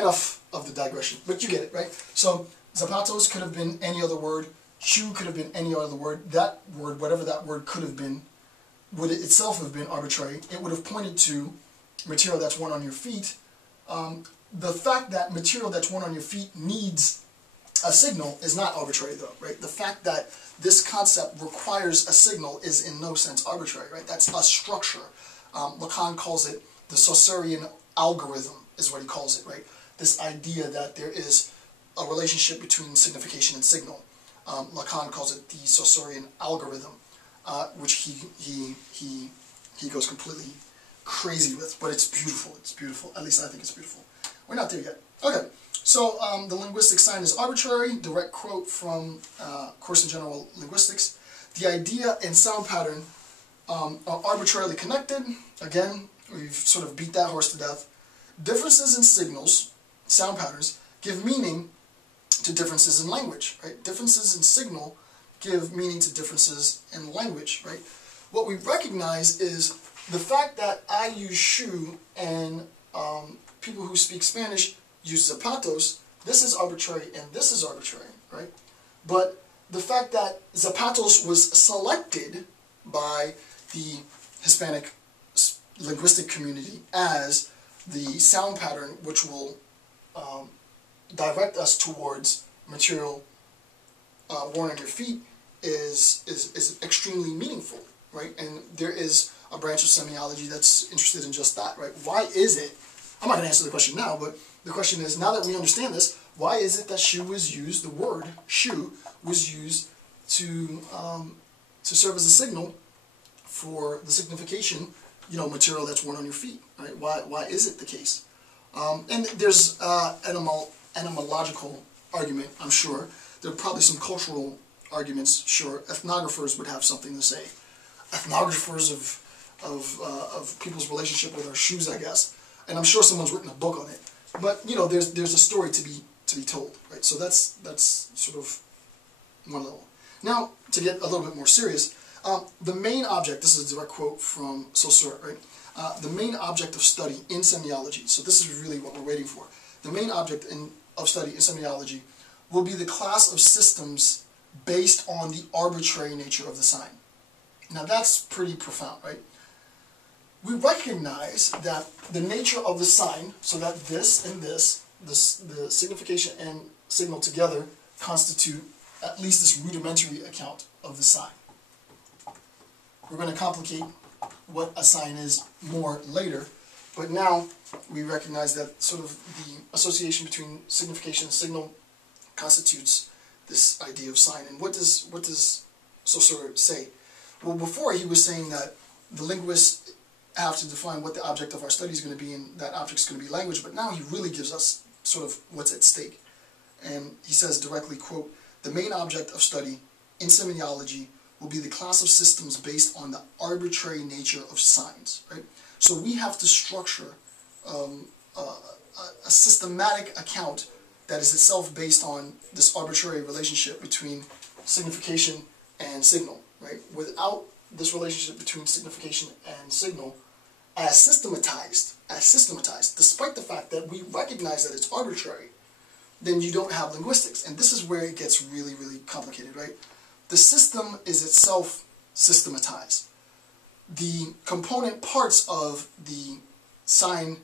enough of the digression, but you get it, right? So zapatos could have been any other word, shoe could have been any other word. That word, whatever that word could have been, would it itself have been arbitrary? It would have pointed to material that's worn on your feet. The fact that material that's worn on your feet needs a signal is not arbitrary, though, right? The fact that this concept requires a signal is in no sense arbitrary, right? That's a structure. Lacan calls it the Saussurian algorithm, is what he calls it, right? This idea that there is a relationship between signification and signal. Lacan calls it the Saussurian algorithm, which he goes completely crazy with, but it's beautiful. It's beautiful. At least I think it's beautiful. We're not there yet. Okay, so the linguistic sign is arbitrary. Direct quote from Course in General Linguistics. The idea and sound pattern are arbitrarily connected. Again, we've sort of beat that horse to death. Differences in signals, sound patterns, give meaning to differences in language, right? Differences in signal give meaning to differences in language, right? What we recognize is the fact that I use shoe and people who speak Spanish use zapatos. This is arbitrary and this is arbitrary, right? But the fact that zapatos was selected by the Hispanic linguistic community as the sound pattern which will direct us towards material worn on your feet is extremely meaningful, right? And there is a branch of semiology that's interested in just that, right? Why is it, I'm not going to answer the question now, but the question is, now that we understand this, why is it that shoe was used, the word shoe was used to serve as a signal for the signification, material that's worn on your feet, right? Why is it the case? And there's etymological argument, I'm sure. There are probably some cultural arguments, sure. Ethnographers would have something to say. Ethnographers of people's relationship with our shoes, I guess. And I'm sure someone's written a book on it. But there's a story to be told, right? So that's sort of one level. Now, to get a little bit more serious, the main object, this is a direct quote from Saussure, right? The main object of study in semiology, so this is really what we're waiting for. The main object of study in semiology will be the class of systems based on the arbitrary nature of the sign. Now that's pretty profound, right? We recognize that the nature of the sign, so that this and this, the signification and signal together constitute at least this rudimentary account of the sign. We're going to complicate what a sign is more later, but now we recognize that sort of the association between signification and signal constitutes this idea of sign. And what does Saussure say? Well, before he was saying that the linguists have to define what the object of our study is going to be, and that object is going to be language, but now he really gives us sort of what's at stake. And he says directly, quote, the main object of study in semiology will be the class of systems based on the arbitrary nature of signs, right? So we have to structure a systematic account that is itself based on this arbitrary relationship between signification and signal, right? Without this relationship between signification and signal as systematized, despite the fact that we recognize that it's arbitrary, then you don't have linguistics. And this is where it gets really, really complicated, right? The system is itself systematized. The component parts of the sign,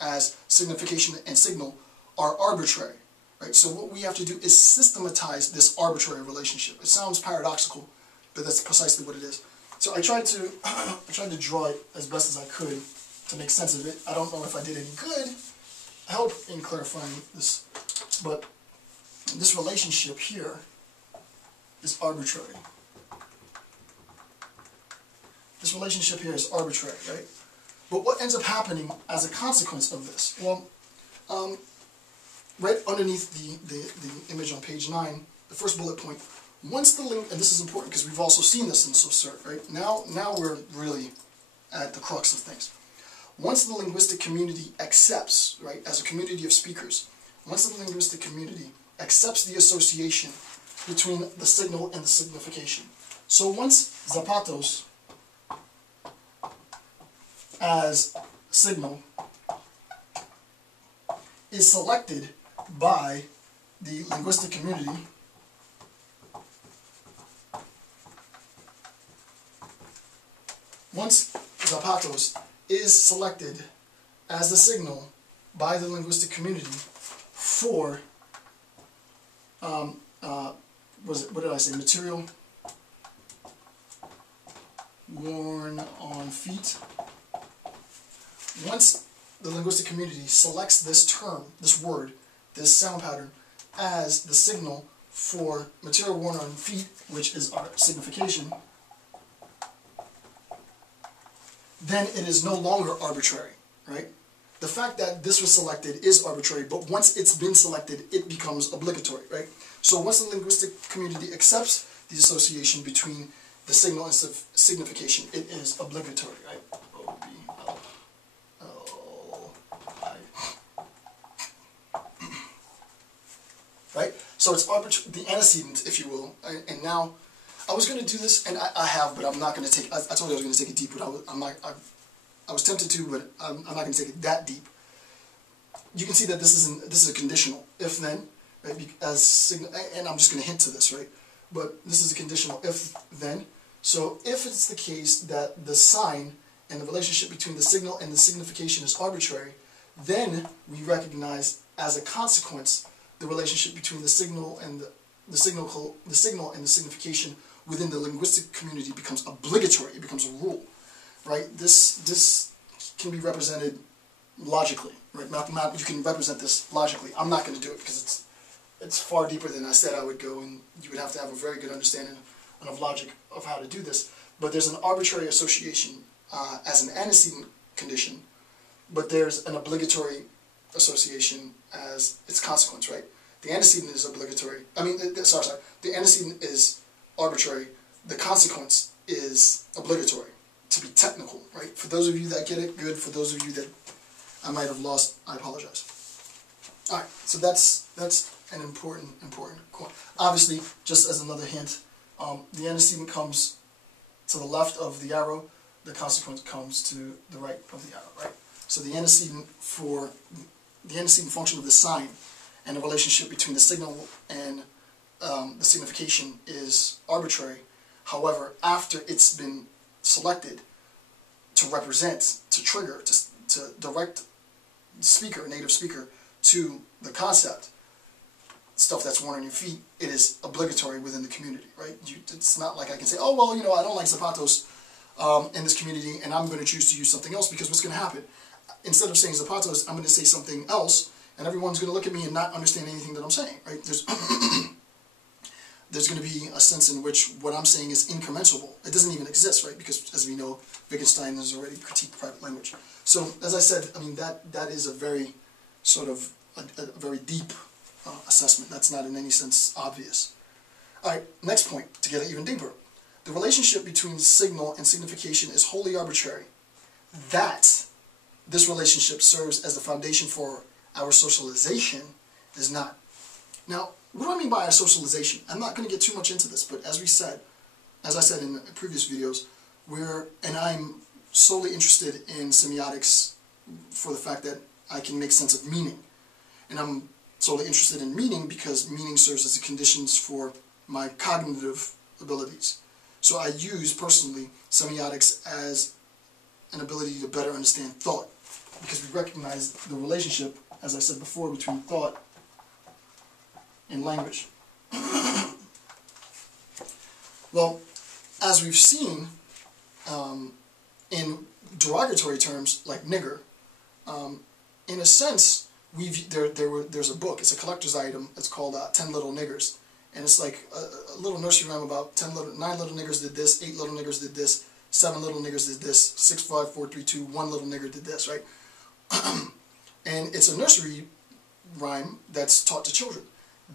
as signification and signal are arbitrary, right? So what we have to do is systematize this arbitrary relationship. It sounds paradoxical, but that's precisely what it is. So I tried to draw it as best as I could to make sense of it. I don't know if I did any good help in clarifying this, but this relationship here is arbitrary. This relationship here is arbitrary, right? But what ends up happening as a consequence of this? Well, right underneath the image on page 9, the first bullet point, once the link, and this is important because we've also seen this in Saussure, right? Now we're really at the crux of things. Once the linguistic community accepts, right, as a community of speakers, once the linguistic community accepts the association between the signal and the signification. So once zapatos as signal is selected by the linguistic community once zapatos is selected as the signal by the linguistic community for what did I say? Material worn on feet. Once the linguistic community selects this term, this word, this sound pattern, as the signal for material worn on feet, which is our signification, then it is no longer arbitrary, right? The fact that this was selected is arbitrary, but once it's been selected, it becomes obligatory, right? So once the linguistic community accepts the association between the signal and signification, it is obligatory, right? Right? So it's the antecedent, if you will. And now, I was going to do this, and I have, but I'm not going to take. I told you I was going to take it deep, but I was tempted to, but I'm not going to take it that deep. You can see that this is a conditional if then, right? And I'm just going to hint to this, right? But this is a conditional if then. So if it's the case that the sign and the relationship between the signal and the signification is arbitrary, then we recognize as a consequence the relationship between the signal and the signal and the signification within the linguistic community becomes obligatory. It becomes a rule, right? This can be represented logically, right? You can represent this logically. I'm not going to do it because it's far deeper than I said I would go, and you would have to have a very good understanding of logic of how to do this. But there's an arbitrary association as an antecedent condition, but there's an obligatory association as its consequence, right? The antecedent is obligatory. The antecedent is arbitrary. The consequence is obligatory, to be technical, right? For those of you that get it, good. For those of you that I might have lost, I apologize. All right, so that's an important point. Obviously, just as another hint, the antecedent comes to the left of the arrow. The consequence comes to the right of the arrow, right? So the antecedent function of the sign and the relationship between the signal and the signification is arbitrary. However, after it's been selected to represent, to trigger, to direct the speaker, native speaker, to the concept, stuff that's worn on your feet, it is obligatory within the community, right? It's not like I can say, oh, well, I don't like zapatos in this community, and I'm going to choose to use something else, because what's going to happen? Instead of saying zapatos, I'm going to say something else, and everyone's going to look at me and not understand anything that I'm saying, right? There's going to be a sense in which what I'm saying is incommensurable. It doesn't even exist, right? Because, as we know, Wittgenstein has already critiqued private language. So, as I said, that is a very sort of a very deep assessment. That's not in any sense obvious. All right, next point, to get it even deeper. The relationship between signal and signification is wholly arbitrary. That this relationship serves as the foundation for our socialization is not. Now, what do I mean by our socialization? I'm not going to get too much into this, but as I said in previous videos, I'm solely interested in semiotics for the fact that I can make sense of meaning. And I'm solely interested in meaning because meaning serves as the conditions for my cognitive abilities. So I use, personally, semiotics as an ability to better understand thought, because we recognize the relationship, as I said before, between thought and language. Well, as we've seen, in derogatory terms like nigger, in a sense, there's a book. It's a collector's item. It's called 10 Little Niggers, and it's like a little nursery rhyme about 9 little niggers did this, 8 little niggers did this, 7 little niggers did this, 6, 5, 4, 3, 2, 1 little nigger did this, right? And it's a nursery rhyme that's taught to children.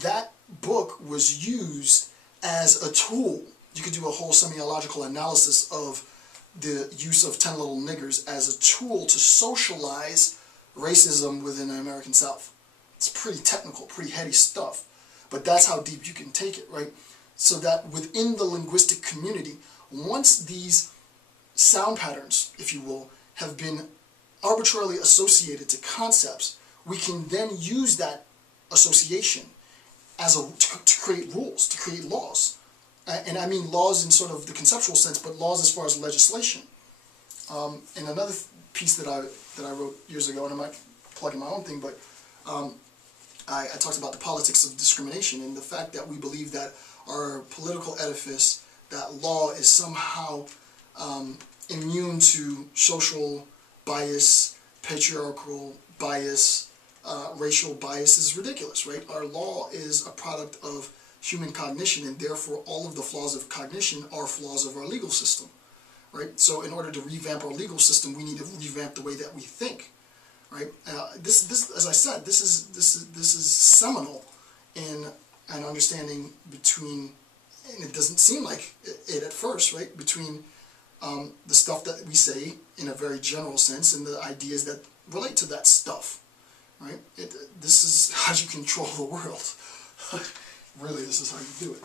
That book was used as a tool. You could do a whole semiological analysis of the use of 10 little niggers as a tool to socialize racism within the American South. It's pretty technical, pretty heady stuff, but that's how deep you can take it, right? So that within the linguistic community, once these sound patterns, if you will, have been arbitrarily associated to concepts, we can then use that association as to create rules, to create laws. And I mean laws in sort of the conceptual sense, but laws as far as legislation. And another piece that I wrote years ago, and I might plug in my own thing, but I talked about the politics of discrimination and the fact that we believe that our political edifice, that law is somehow immune to social bias, patriarchal bias, racial bias is ridiculous, right? Our law is a product of human cognition, and therefore all of the flaws of cognition are flaws of our legal system, right? So in order to revamp our legal system, we need to revamp the way that we think, right? This, as I said, this is seminal in an understanding between, and it doesn't seem like it at first, right? Between the stuff that we say in a very general sense and the ideas that relate to that stuff, right? This is how you control the world. Really, this is how you do it.